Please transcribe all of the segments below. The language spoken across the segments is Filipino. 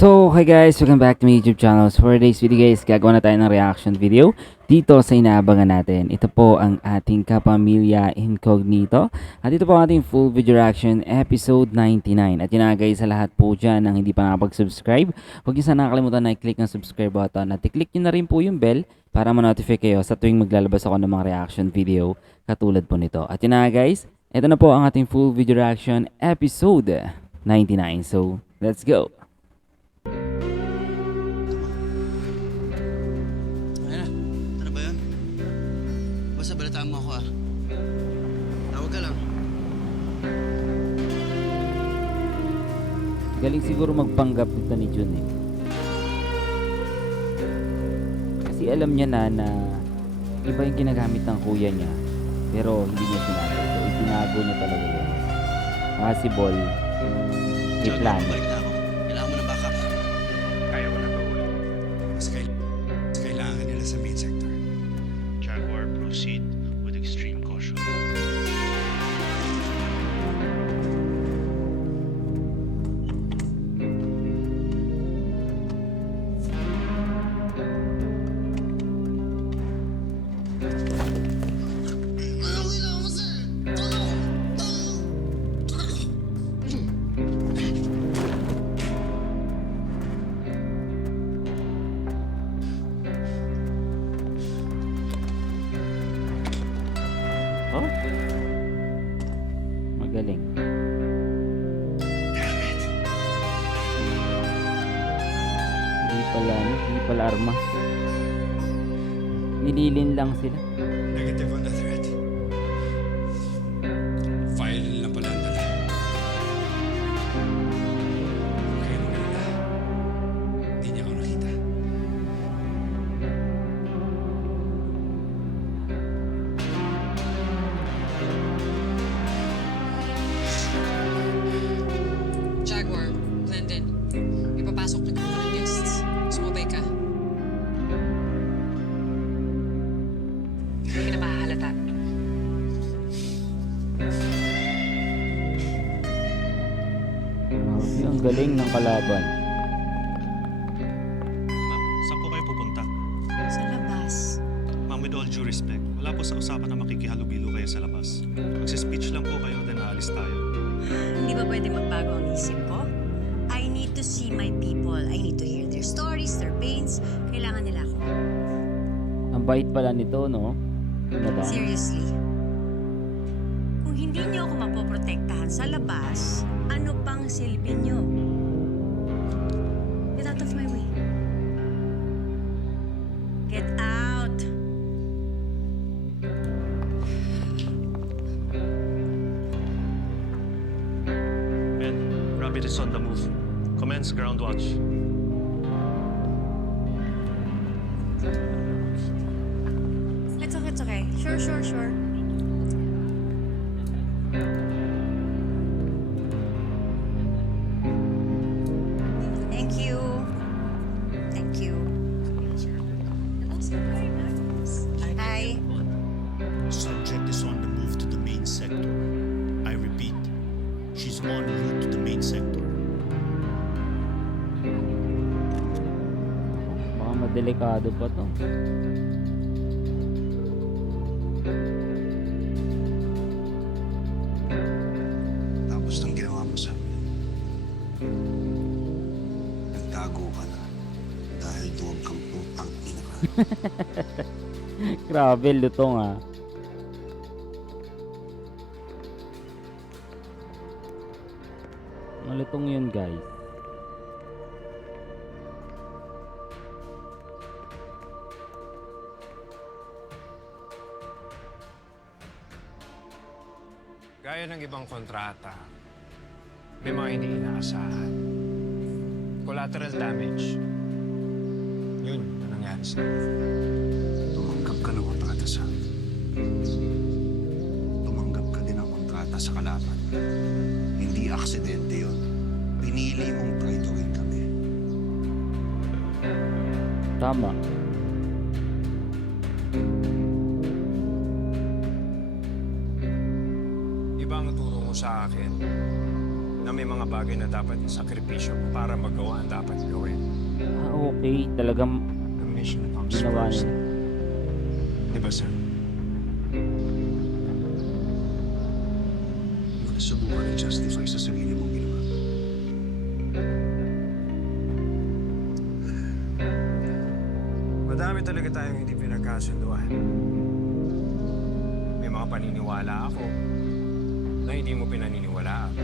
So, hi guys! Welcome back to my YouTube channel. So, for today's video guys, gagawa na tayo ng reaction video dito sa inaabangan natin. Ito po ang ating Kapamilya Incognito. At ito po ang ating full video reaction episode 99. At yun na guys, sa lahat po dyan ng hindi pa nakapag-subscribe, huwag niyo sana nakalimutan na i-click ang subscribe button at i-click nyo na rin po yung bell para ma-notify kayo sa tuwing maglalabas ako ng mga reaction video katulad po nito. At yun na guys, ito na po ang ating full video reaction episode 99. So, let's go! Ano ba yun? Basta balitaan mo ako Tawag ka lang. Galing siguro magpanggap dito ni Jun eh. Kasi alam niya na iba yung ginagamit ng kuya niya. Pero hindi niya sinabi. So itinago niya talaga yun. Possible. May plan. Balik na ako. Kailangan mo ng backup. Kaya ko na gawin. Mas kailangan nila sa main sector. Jaguar, proceed with extreme caution. Oh? Magaling. Hindi pala armas. Nililin lang sila. Negative on the threat. File lang pala ang dala. Kaya naman nila. Hindi niya ako nakita. Jaguar, Glendon, ipapasok na grupo ng guests. Sumabay ka. Hindi ka na mahahalata. Grabe, ang galing ng kalaban. Ma'am, saan po kayo pupunta? Sa labas. Ma'am, with all due respect, wala po sa usapan na makikihalubilo kayo sa labas. Magsi-speech lang po kayo, then aalis tayo. Hindi ba pwede magbago ang isip ko? I need to see my people. I need to hear their stories, their pains. Kailangan nila ako. Ang bait pala nito, no? Ano ba? Seriously. Kung hindi niyo ako mapoprotektahan sa labas, ano pang silbi niyo? Get out of my way. Get out! Men, Rapid is on the move. Commence ground watch. It's okay. Sure. Thank you. Thank you. Hi. Subject is on the move to the main sector. I repeat, she's en route to the main sector. Baka madelikado pa to. Tapos nang ginawa mo sa amin. Nagtago ka na. Dahil doon kang putang ina ka. Grabe, lutong ah. Malutong yun guys. Gaya ng ibang kontrata, may mga hindi inaasahan. Collateral damage. Yun ang nangyari sa'yo. Tumanggap ka ng kontrata sa amin. Tumanggap ka din ng kontrata sa kalaban. Hindi aksidente yun. Pinili mong traidorin kami. Tama. Iba ang turo mo sa akin. na may mga bagay na dapat isakripisyo para magawa ang dapat gawin. Okay. Talagang The mission comes ginawa first. niya. Di ba, sir? Huwag na subukan i-justify sa sarili mong ginawa. Madami talaga tayong hindi pinagkasunduan. May mga paniniwala ako na hindi mo pinaniniwalaan.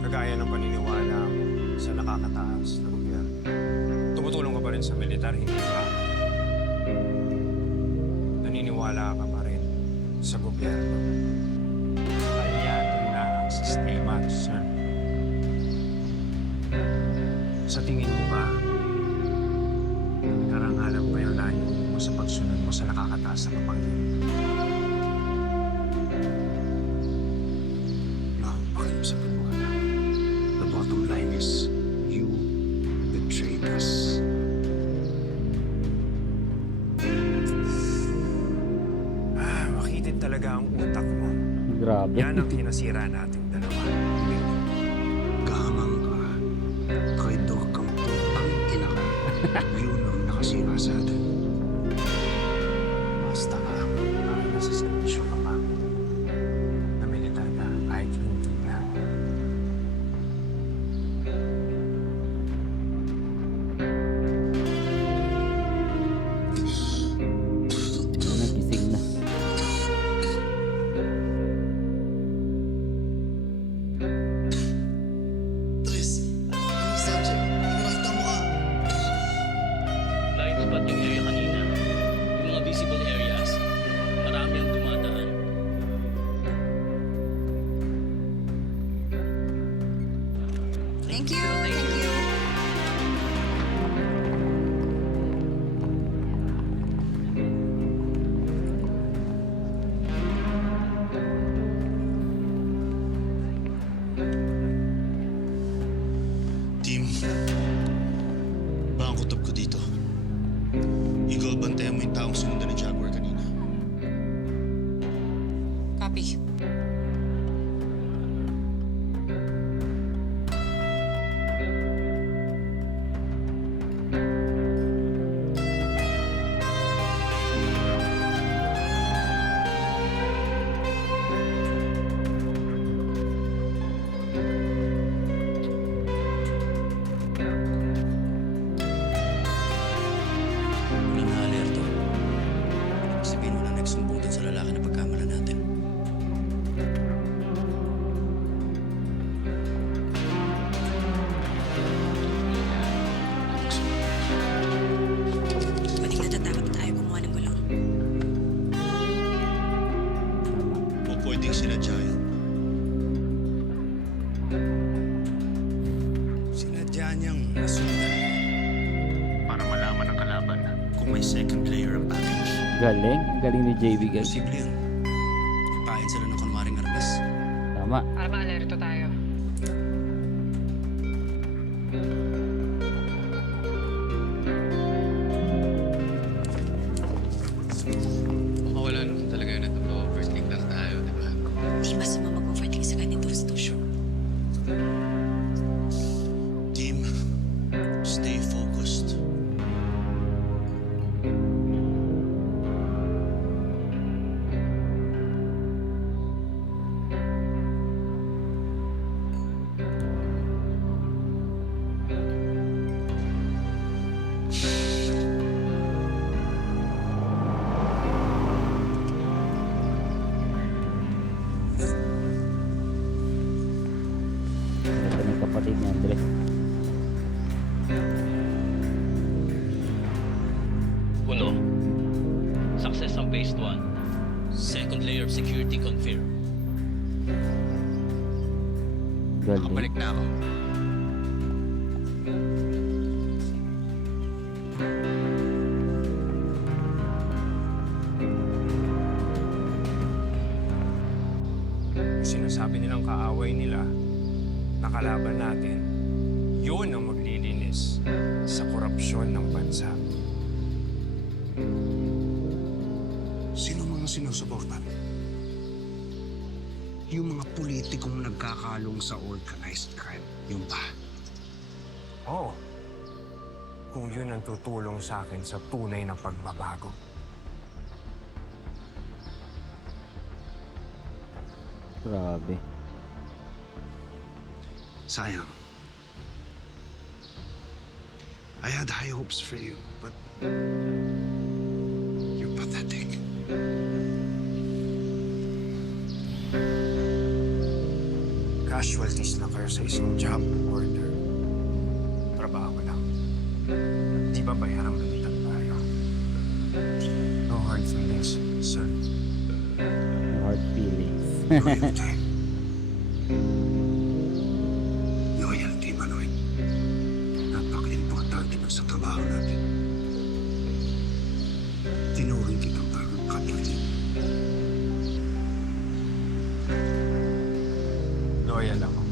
Kagaya ng paniniwala mo sa nakakataas na gobyerno. Tumutulong ka pa rin sa militar, hindi ba? Naniniwala ka pa rin sa gobyerno. Aliado na ang sistema, sir. Sa tingin mo ba, karangalan ba yung layo mo sa pagsunod mo sa nakakataas na kapangyarihan? Wala akong pakialam sa pagbuhala. The bottom line is, you betrayed us. Makitid talaga ang utak mo. Grabe. Yan ang kinasira nating dalawa. Gahamang ka. Traidor kang putang ina ka. Yun ang nakasira sa atin. Basta ka, nasa servisyo ka pa. Na militar ka, kahit hindi na. Nagising na. Blind spot yung area kanina. Yung mga visible areas, marami ang dumadaan. Thank you, thank you. Team, baka ang kutob ko dito. Eagle, bantayan mo yung taong sinundan ni Jaguar kanina. Copy. Wala na alerto. Sabihin mo na nagsumbong dun sa lalaki na pagkamala natin. Pwedeng natatakot na tayo gumawa ng gulo. O pwedeng sinadya yan. Sinadya niyang nasundan para malaman ang kalaban. Kung may second layer ang package, Galing. Galing ni JB guys. Posible yan. Pahin sila ng kunwaring armas. Tama. Para ma-alerto tayo. Makawala naman talaga yun at overthink lang tayo, di ba? Di masama mag-overthink sa ganitong sitwasyon. team, stay focused. Ito ng kapatid ni Andres. Uno, success on phase 1. Second layer of security confirmed. Galing. Balik na ako. Yung sinasabi nilang kaaway nila, nakalaban natin, yun ang maglilinis sa korupsyon ng bansa. Sino mga sinusuportan? Yung mga politikong nagkakalong sa organized crime. Yung ba? Oo. Kung yun ang tutulong sa akin sa tunay na pagbabago. Grabe. Sayang. I had high hopes for you, but you're pathetic. Casualties na kayo sa isang job order. Trabaho lang. Di ba bayaran balitan tayo? No hard feelings, sir. Hard feelings. Loyalty. Loyalty, Manoy. Napaka-importante nun sa trabaho natin. Tinuring kita parang kapatid. Loyal ako.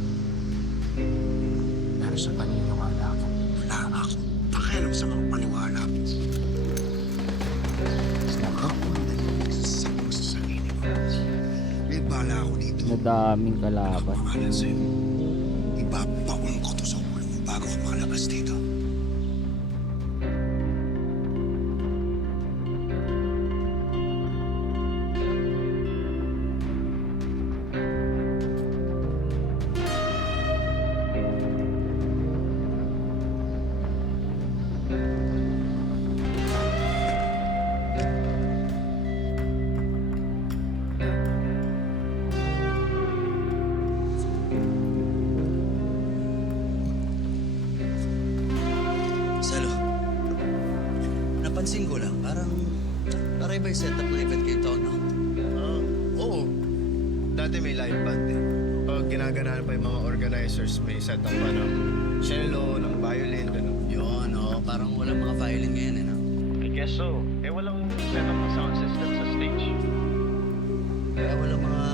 Pero sa paniniwala ako. Wala ako pakialam sa mga paniwala. Ako ang nagsasabi sa sarili mo. May bala ako dito. Madaming Ako kalaban. pangalan sa'yo. Ibabaon ko to sa ulo mo bago ka makalabas dito. Salo, napansin ko lang, parang iba yung setup ng event ngayong taon, no? Oo. Dati may live band eh. Pag ginaganaan pa yung mga organizers, may setup pa ng cello, ng violin, gano'n. Yun, no? Parang walang mga violin ngayon, eh, no? I guess so. Eh, walang setup ng sound system sa stage. Kaya walang mga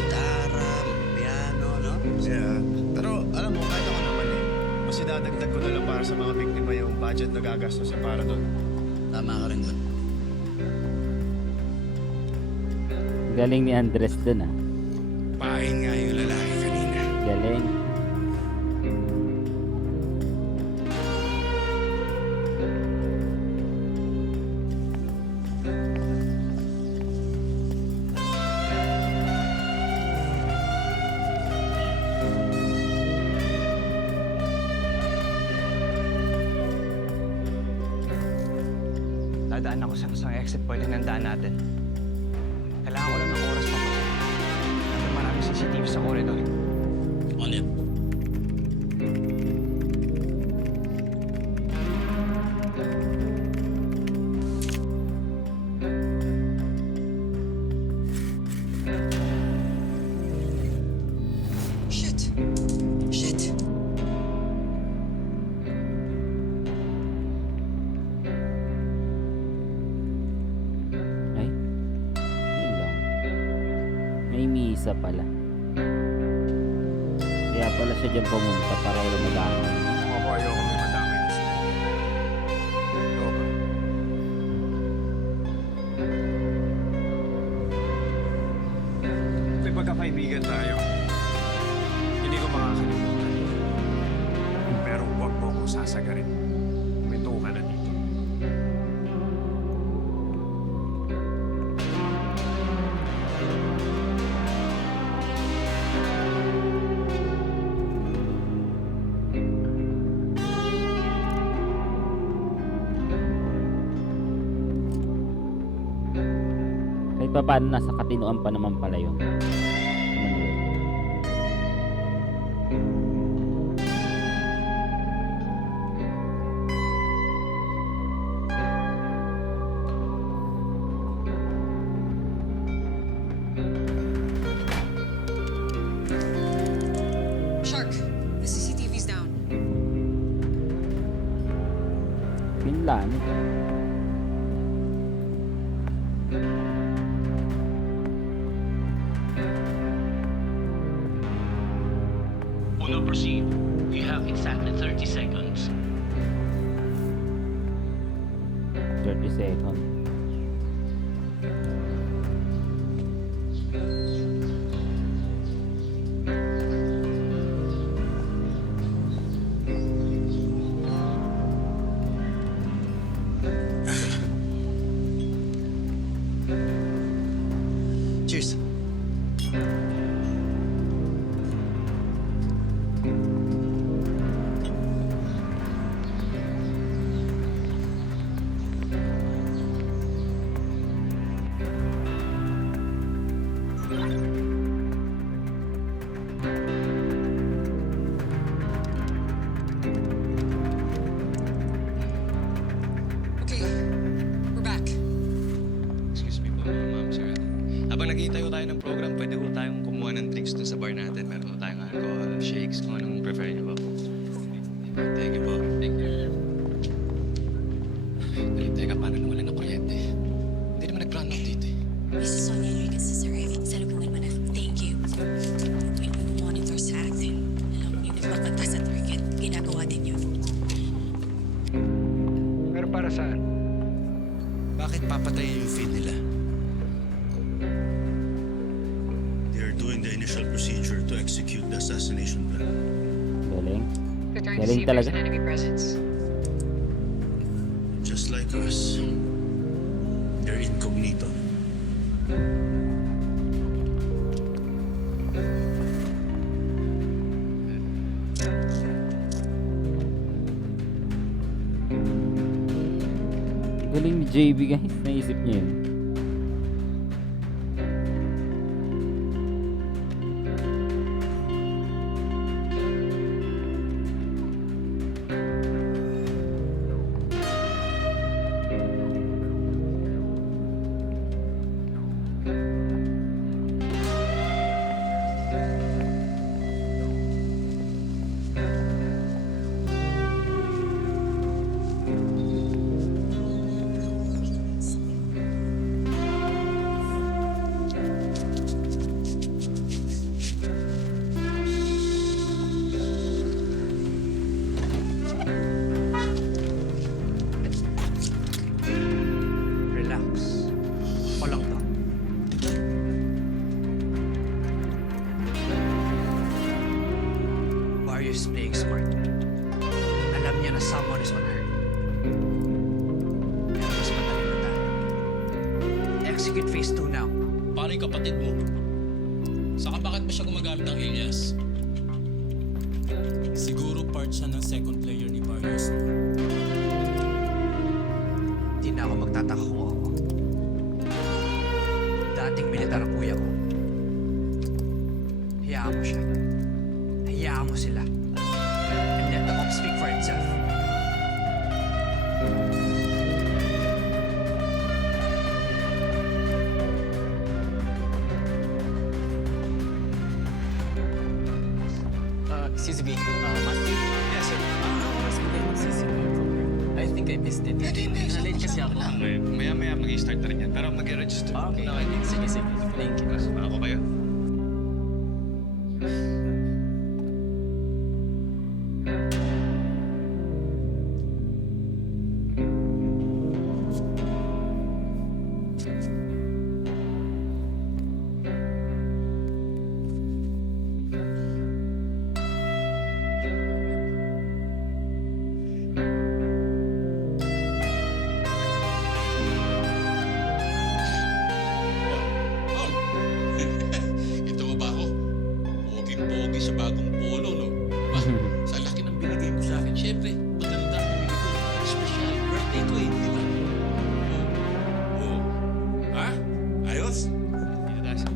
gitara, piano, no? Yeah. Pero alam mo, kahit ako naman eh, mas idadagdag ko na lang para sa mga biktima yung budget na gagastos para doon. Tama ka rin doon. Galing ni Andres dun ah. Pain nga yung lalaki kanina. Galing. Dadaan ako sa isang exit point ng daan natin. Kailangan ko lang ng oras papasok. Nandun maraming CCTV sa corridor. On it. Shit! Shit! Ay. Yun lang. May misa pala. Kaya pala siya dyan pumunta para walang madamay. Ako ayoko may madami na sila. Ayoko. May pagkakaibigan tayo. Hindi ko makakalimutan. Pero huwag mo akong sasagarin. Uminto ka na dito. Kahit pa paano nasa katinuan pa naman pala yun. Manuel. Shark, the CCTV's down. Pinlan. Uno, proceed. You have exactly 30 seconds. 30 seconds. Cheers. Okay, we're back. Excuse me po, ma'am, sir. Habang naghihintay ko tayo ng program, pwede ko tayong kumuha ng drinks dun sa bar natin. Meron po tayong alcohol, shakes, kung anong prefer niyo po. Thank you po. Thank you. Teka, paano nawala ng kuryente? Hindi naman nag-brown out dito eh. Mrs. Sonia Enriquez is arriving. Salubungan naman na. Thank you. We will monitor sa atin. Alam niyo, nagpapanta sa target. Ginagawa din yun. Pero para saan? Bakit papatayin yung feed nila? They're doing the initial procedure to execute the assassination plan. Galing. They're trying Galing to see if there's talaga. an enemy presence. Just like us. They're incognito. Galing ni JB guys. Naisip niya yun. Relax. Ako lang to. Barrios playing smart. Alam niya na someone is on her. Pero mas matalino tayo. Execute phase 2 now. Paano yung kapatid mo? Saka bakit ba siya gumagamit ng alias? Siguro part siya ng second player ni Barrios. Di na ako magtataka kung ako. Dating militar ang kuya ko. Hayaan mo siya. Hayaan mo sila. And let the mom speak for itself. CCB, Master. Yes, sir. Oras ko tayo mag-CCB program. I think I missed it. Hindi. Nalate kasi ako. Maya-maya mag-i-start na rin yan. Pero mag-i-register. Okay. Sige. Thank you. Ako kayo? Ito mo ba ako? Poging-pogi sa bagong polo, no? Ba, sa laki ng binigay mo sa akin, syempre, maganda ang binigay ko. Special birthday ko eh, di ba? Oh. Ha? Ayos? Dito tayo, sir.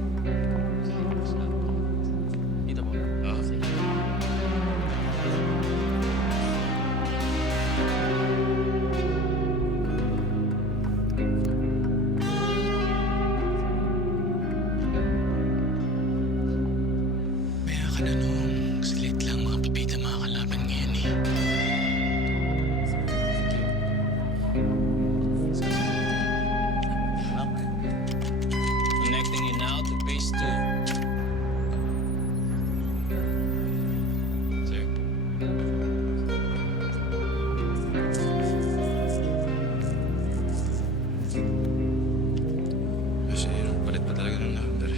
Dito po. Oo. Sige. Maya ka na nung saglit lang mga pipita mga kalaban ngayon eh. Connecting you now to phase 2. Sir. Kasi palit pa talaga ng number.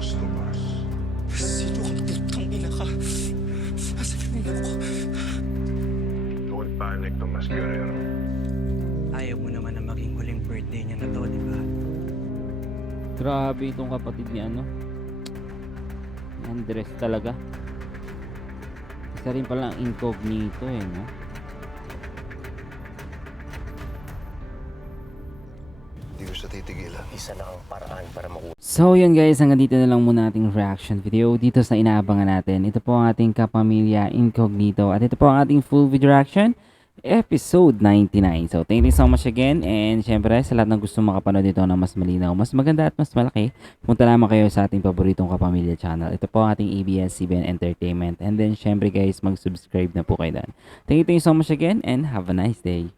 gusto, Mars. Sino kang putang ina ka? Asan yung ina ko? Don't panic, Tomas Guerrero. Ayaw mo naman na maging huling birthday niya na to, di ba? Grabe itong kapatid ni ano. Ni Andres talaga. Isa rin pala ang incognito eh, no? Hindi ko siya titigilan. Isa lang ang paraan para makuha. So yun guys, hanggang dito na lang muna ating reaction video dito sa inaabangan natin. Ito po ang ating Kapamilya Incognito at ito po ang ating full video reaction episode 99. So thank you so much again, and syempre sa lahat ng gusto makapanood dito na mas malinaw, mas maganda at mas malaki, punta lamang kayo sa ating paboritong Kapamilya channel. Ito po ang ating ABS-CBN Entertainment, and then syempre guys, mag-subscribe na po kayo dyan. Thank you so much again and have a nice day.